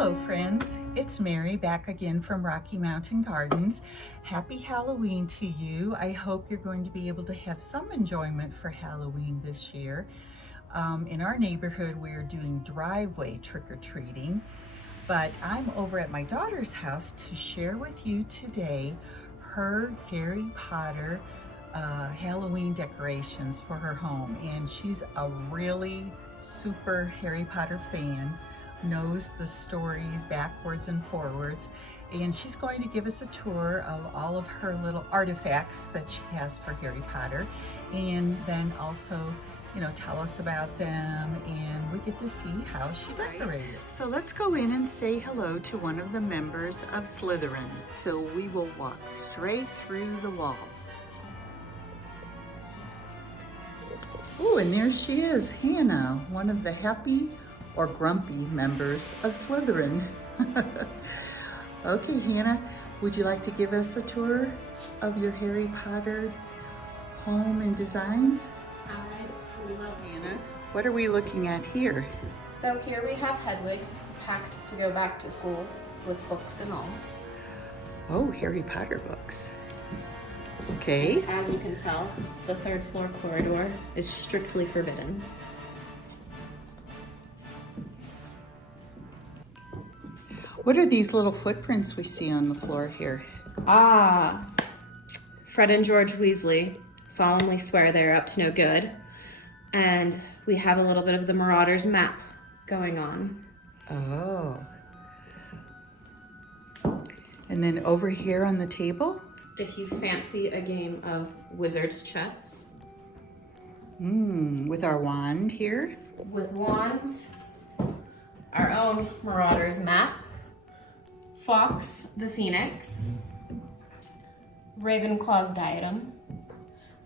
Hello friends, it's Mary back again from Rocky Mountain Gardens. Happy Halloween to you. I hope you're going to be able to have some enjoyment for Halloween this year. In our neighborhood, we're doing driveway trick-or-treating, but I'm over at my daughter's house to share with you today her Harry Potter Halloween decorations for her home. And she's a really super Harry Potter fan, knows the stories backwards and forwards, and she's going to give us a tour of all of her little artifacts that she has for Harry Potter, and then also, you know, tell us about them, and we get to see how she decorated. So let's go in and say hello to one of the members of Slytherin. So we will walk straight through the wall. Oh, and there she is, Hannah, one of the happy or grumpy members of Slytherin. Okay, Hannah, would you like to give us a tour of your Harry Potter home and designs? I would love Hannah, what are we looking at here? So here we have Hedwig packed to go back to school with books and all. Oh, Harry Potter books. Okay. As you can tell, the third floor corridor is strictly forbidden. What are these little footprints we see on the floor here? Ah, Fred and George Weasley solemnly swear they're up to no good. And we have a little bit of the Marauders map going on. Oh. And then over here on the table? If you fancy a game of wizard's chess. With our wand here. With wands, our own Marauders map, Fox the Phoenix, Ravenclaw's diadem.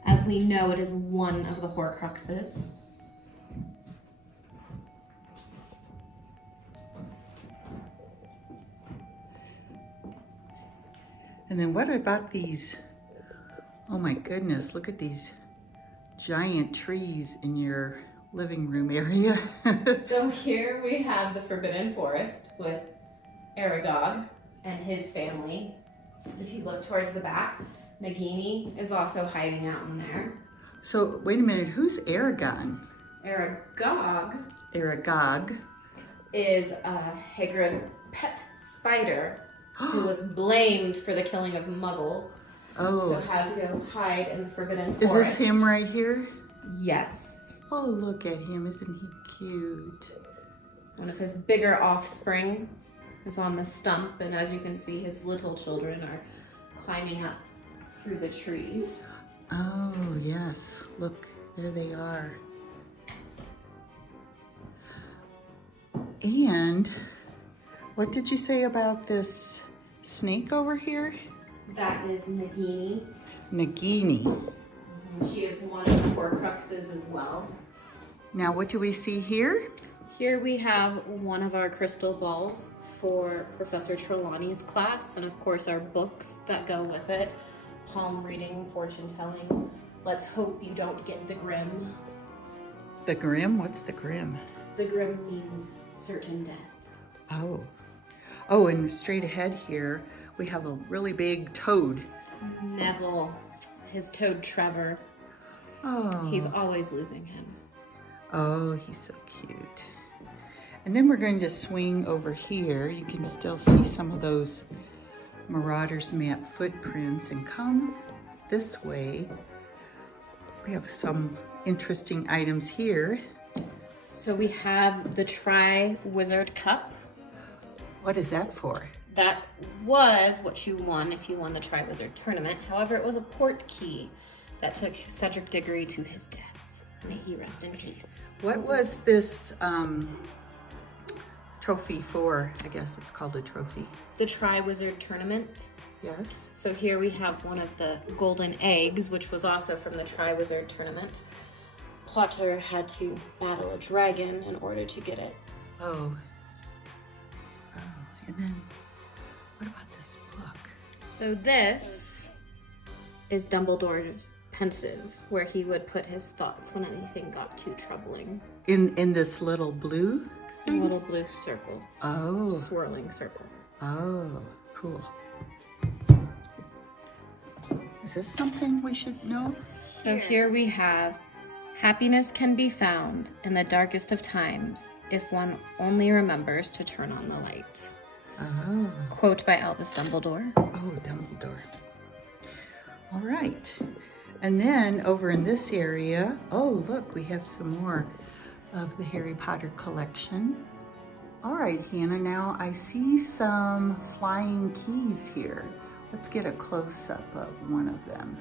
As we know, it is one of the Horcruxes. And then what about these? Oh my goodness, look at these giant trees in your living room area. So here we have the Forbidden Forest with Aragog and his family. If you look towards the back, Nagini is also hiding out in there. So wait a minute, who's Aragog? Aragog is Hagrid's pet spider who was blamed for the killing of muggles. Oh. So had to go hide in the Forbidden Forest. Is this him right here? Yes. Oh, look at him, isn't he cute? One of his bigger offspring is on the stump, and as you can see, his little children are climbing up through the trees. Oh, yes. Look, there they are. And what did you say about this snake over here? That is Nagini. Nagini. She is one of the Horcruxes as well. Now, what do we see here? Here we have one of our crystal balls for Professor Trelawney's class, and of course our books that go with it. Palm reading, fortune telling. Let's hope you don't get the Grim. The Grim? What's the Grim? The Grim means certain death. Oh. Oh, and straight ahead here, we have a really big toad. Neville, his toad Trevor. Oh. He's always losing him. Oh, he's so cute. And then we're going to swing over here. You can still see some of those Marauders map footprints, and come this way. We have some interesting items here. So we have the Tri-Wizard Cup. What is that for? That was what you won if you won the Tri-Wizard Tournament. However, it was a port key that took Cedric Diggory to his death. May he rest in peace. What was this trophy for? I guess it's called a trophy. The Tri-Wizard Tournament. Yes. So here we have one of the golden eggs, which was also from the Tri-Wizard Tournament. Potter had to battle a dragon in order to get it. Oh. Oh, and then what about this book? So this is Dumbledore's pensive, where he would put his thoughts when anything got too troubling. In this little blue A little blue circle. Oh. Swirling circle. Oh, cool. Is this something we should know? So here we have, happiness can be found in the darkest of times if one only remembers to turn on the light. Oh. Quote by Albus Dumbledore. Oh, Dumbledore. All right. And then over in this area, oh, look, we have some more of the Harry Potter collection. All right, Hannah, now I see some flying keys here. Let's get a close-up of one of them.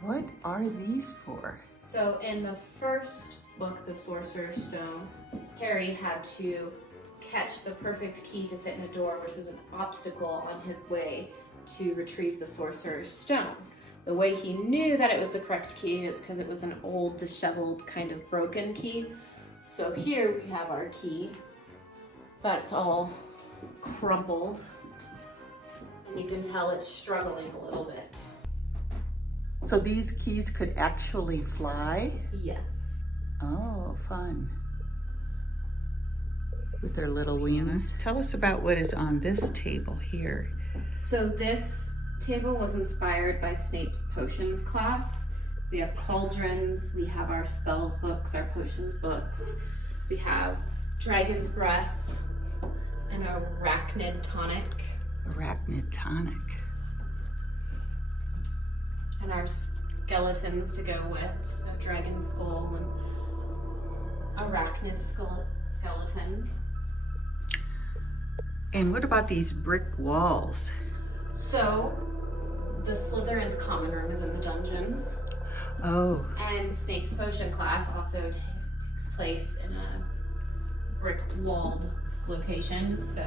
What are these for? So in the first book, The Sorcerer's Stone, Harry had to catch the perfect key to fit in a door, which was an obstacle on his way to retrieve the Sorcerer's Stone. The way he knew that it was the correct key is because it was an old, disheveled, kind of broken key. So here we have our key, but it's all crumpled. And you can tell it's struggling a little bit. So these keys could actually fly? Yes. Oh, fun. With their little wings. Tell us about what is on this table here. So this table was inspired by Snape's potions class. We have cauldrons, we have our spells books, our potions books. We have dragon's breath and arachnid tonic. Arachnid tonic. And our skeletons to go with, so dragon skull and arachnid skeleton. And what about these brick walls? So the Slytherin's common room is in the dungeons. Oh. And Snape's potion class also takes place in a brick walled location, so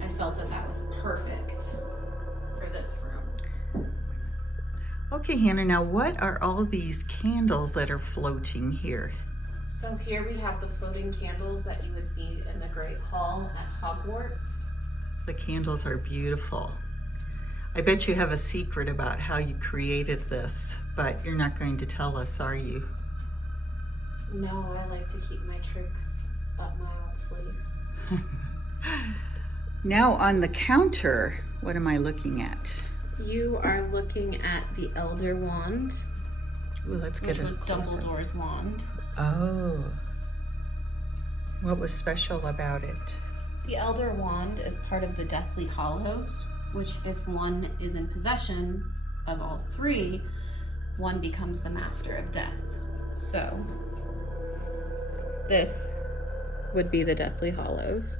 I felt that that was perfect for this room. Okay, Hannah, now what are all these candles that are floating here? So here we have the floating candles that you would see in the Great Hall at Hogwarts. The candles are beautiful. I bet you have a secret about how you created this, but you're not going to tell us, are you? No, I like to keep my tricks up my own sleeves. Now on the counter, what am I looking at? You are looking at the Elder Wand, Ooh, let's get which a was closer. Dumbledore's wand. Oh. What was special about it? The Elder Wand is part of the Deathly Hallows, which if one is in possession of all three, one becomes the Master of Death. So, this would be the Deathly Hallows.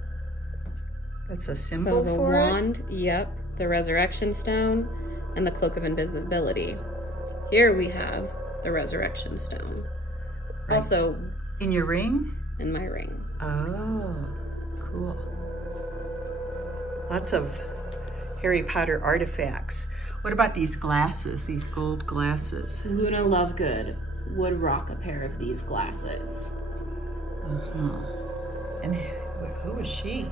That's a symbol So the for it? wand, yep, the Resurrection Stone, and the Cloak of Invisibility. Here we have the Resurrection Stone. Right. Also In your ring? in my ring. Oh, cool. Lots of Harry Potter artifacts. What about these glasses, these gold glasses? Luna Lovegood would rock a pair of these glasses. Uh-huh. And who is she?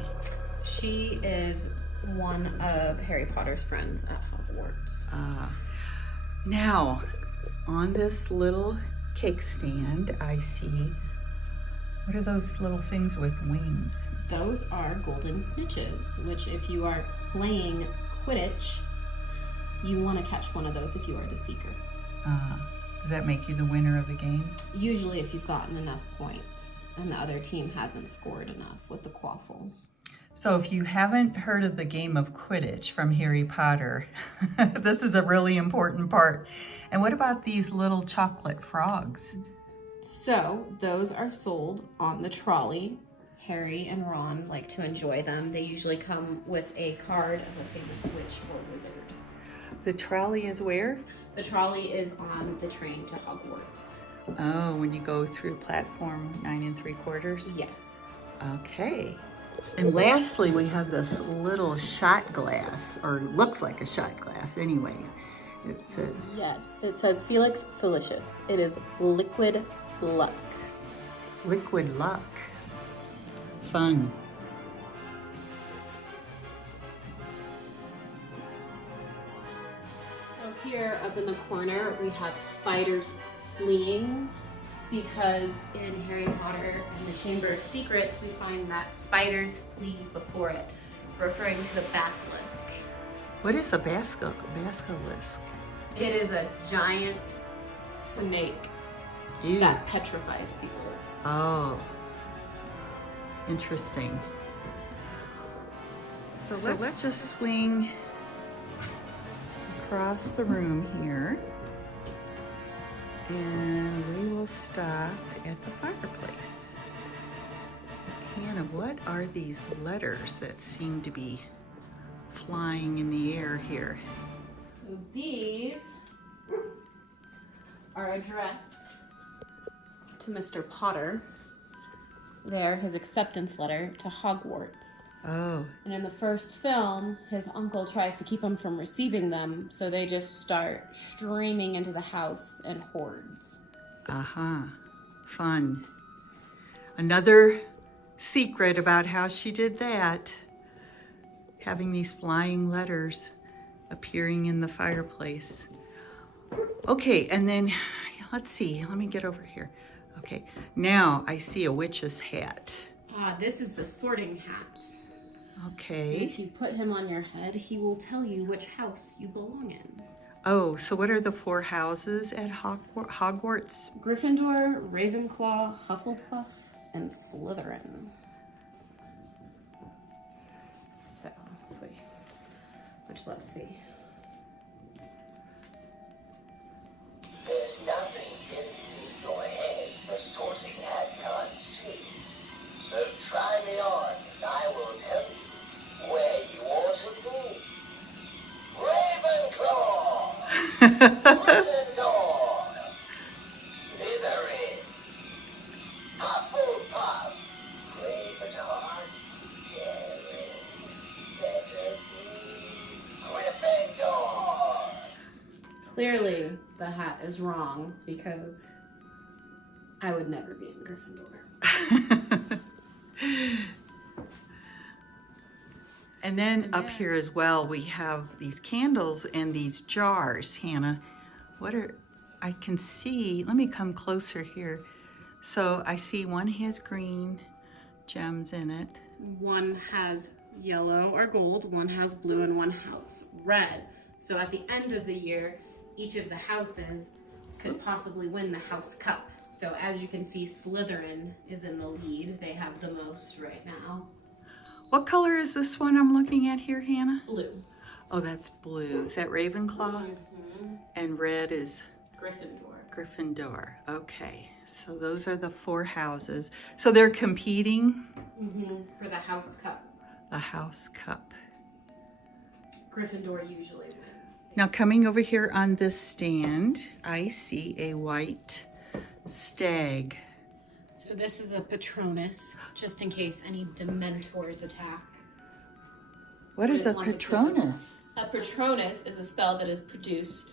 She is one of Harry Potter's friends at Hogwarts. Now, on this little cake stand, I see, what are those little things with wings? Those are golden snitches, which if you are playing Quidditch, you want to catch one of those if you are the Seeker. Does that make you the winner of the game? Usually if you've gotten enough points and the other team hasn't scored enough with the quaffle. So if you haven't heard of the game of Quidditch from Harry Potter, this is a really important part. And what about these little chocolate frogs? So those are sold on the trolley. Harry and Ron like to enjoy them. They usually come with a card of a famous witch or wizard. The trolley is where? The trolley is on the train to Hogwarts. Oh, when you go through platform 9 3/4? Yes. Okay. And lastly, we have this little shot glass, or looks like a shot glass anyway. It says... Yes, it says Felix Felicis. It is liquid luck. Liquid luck. Fun. So here up in the corner, we have spiders fleeing because in Harry Potter and the Chamber of Secrets, we find that spiders flee before it, referring to the basilisk. What is a basilisk? It is a giant snake Ew. that petrifies people. Oh, interesting. So let's just swing across the room here, and we will stop at the fireplace. Hannah, what are these letters that seem to be flying in the air here? So these are addressed to Mr. Potter. They're his acceptance letter to Hogwarts. Oh, And in the first film, his uncle tries to keep him from receiving them, so they just start streaming into the house in hordes. fun. Another secret about how she did that, having these flying letters appearing in the fireplace. Okay, and then let's see, let me get over here. Okay, now I see a witch's hat. This is the sorting hat. Okay. If you put him on your head, he will tell you which house you belong in. Oh, so what are the 4 houses at Hogwarts? Gryffindor, Ravenclaw, Hufflepuff, and Slytherin. So, let's see. There's nothing hidden in your head the sorting hat can't see. So try me on, and I will tell you where you ought to be. Ravenclaw! Gryffindor! Slytherin! Hufflepuff! Ravenheart! Karen! Better be Gryffindor! Clearly, the hat is wrong because I would never be in Gryffindor. And then up here as well, we have these candles and these jars. Hannah, I can see, let me come closer here. So I see one has green gems in it. One has yellow or gold, one has blue, and one has red. So at the end of the year, each of the houses could possibly win the house cup. So as you can see, Slytherin is in the lead. They have the most right now. What color is this one I'm looking at here, Hannah? Blue. Oh, that's blue. Is that Ravenclaw? Mm-hmm. And red is Gryffindor. Gryffindor. Okay, so those are the 4 houses. So they're competing? For the house cup. The house cup. Gryffindor usually wins. Now coming over here on this stand, I see a white stag. So this is a Patronus, just in case any Dementors attack. What is a On the Patronus? A Patronus is a spell that is produced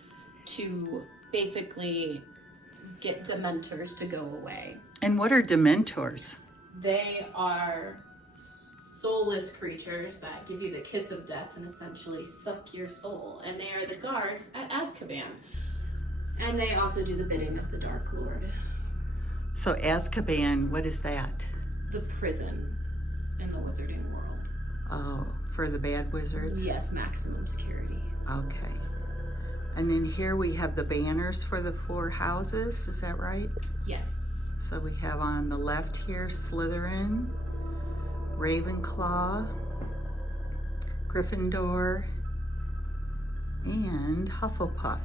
to basically get Dementors to go away. And what are Dementors? They are soulless creatures that give you the kiss of death and essentially suck your soul. And they are the guards at Azkaban. And they also do the bidding of the Dark Lord. So Azkaban, what is that? The prison in the wizarding world. Oh, for the bad wizards? Yes, maximum security. Okay. And then here we have the banners for the 4 houses, is that right? Yes. So we have on the left here, Slytherin, Ravenclaw, Gryffindor, and Hufflepuff.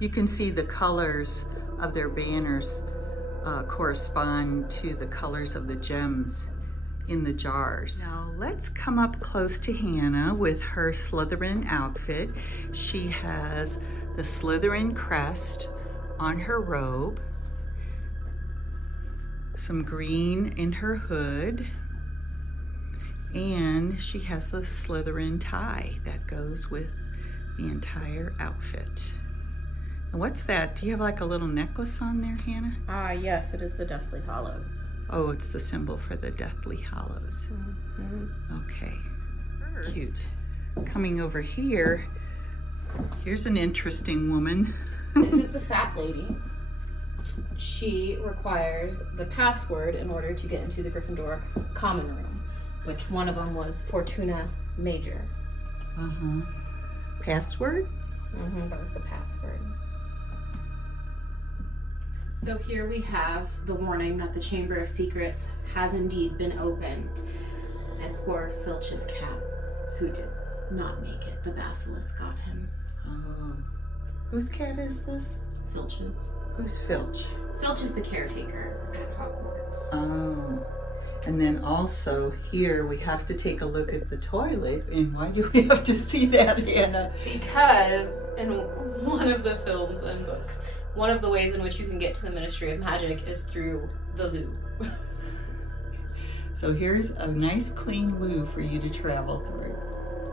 You can see the colors of their banners correspond to the colors of the gems in the jars. Now let's come up close to Hannah with her Slytherin outfit. She has the Slytherin crest on her robe, some green in her hood, and she has the Slytherin tie that goes with the entire outfit. And what's that? Do you have like a little necklace on there, Hannah? Yes, it is the Deathly Hallows. Oh, it's the symbol for the Deathly Hallows. Okay, cute. Coming over here, here's an interesting woman. This is the fat lady. she requires the password in order to get into the Gryffindor common room, which one of them was Fortuna Major. Password? That was the password. So here we have the warning that the Chamber of Secrets has indeed been opened. And poor Filch's cat, who did not make it. The basilisk got him. Whose cat is this? Filch's. Who's Filch? Filch is the caretaker at Hogwarts. Oh. And then also here we have to take a look at the toilet. And why do we have to see that, Hannah? Because in one of the films and books, one of the ways in which you can get to the Ministry of Magic is through the loo. So here's a nice clean loo for you to travel through.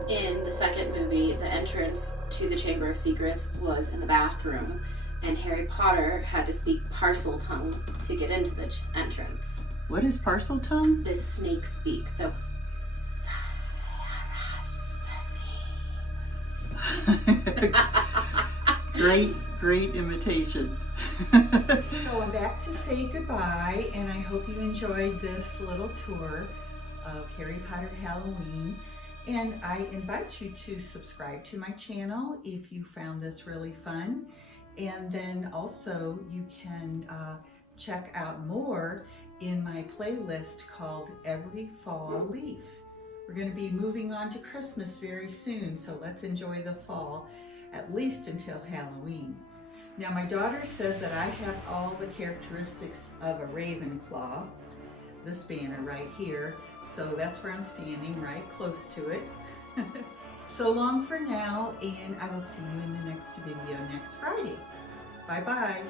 In the second movie, the entrance to the Chamber of Secrets was in the bathroom, and Harry Potter had to speak parcel tongue to get into the entrance. What is parcel tongue? It is snake speak, so... Great imitation. So I'm back to say goodbye, and I hope you enjoyed this little tour of Harry Potter Halloween. And I invite you to subscribe to my channel if you found this really fun. And then also you can check out more in my playlist called Every Fall Leaf. We're going to be moving on to Christmas very soon, so let's enjoy the fall, at least until Halloween. Now my daughter says that I have all the characteristics of a Ravenclaw, this banner right here, so that's where I'm standing, right close to it. So long for now, and I will see you in the next video next Friday. Bye-bye.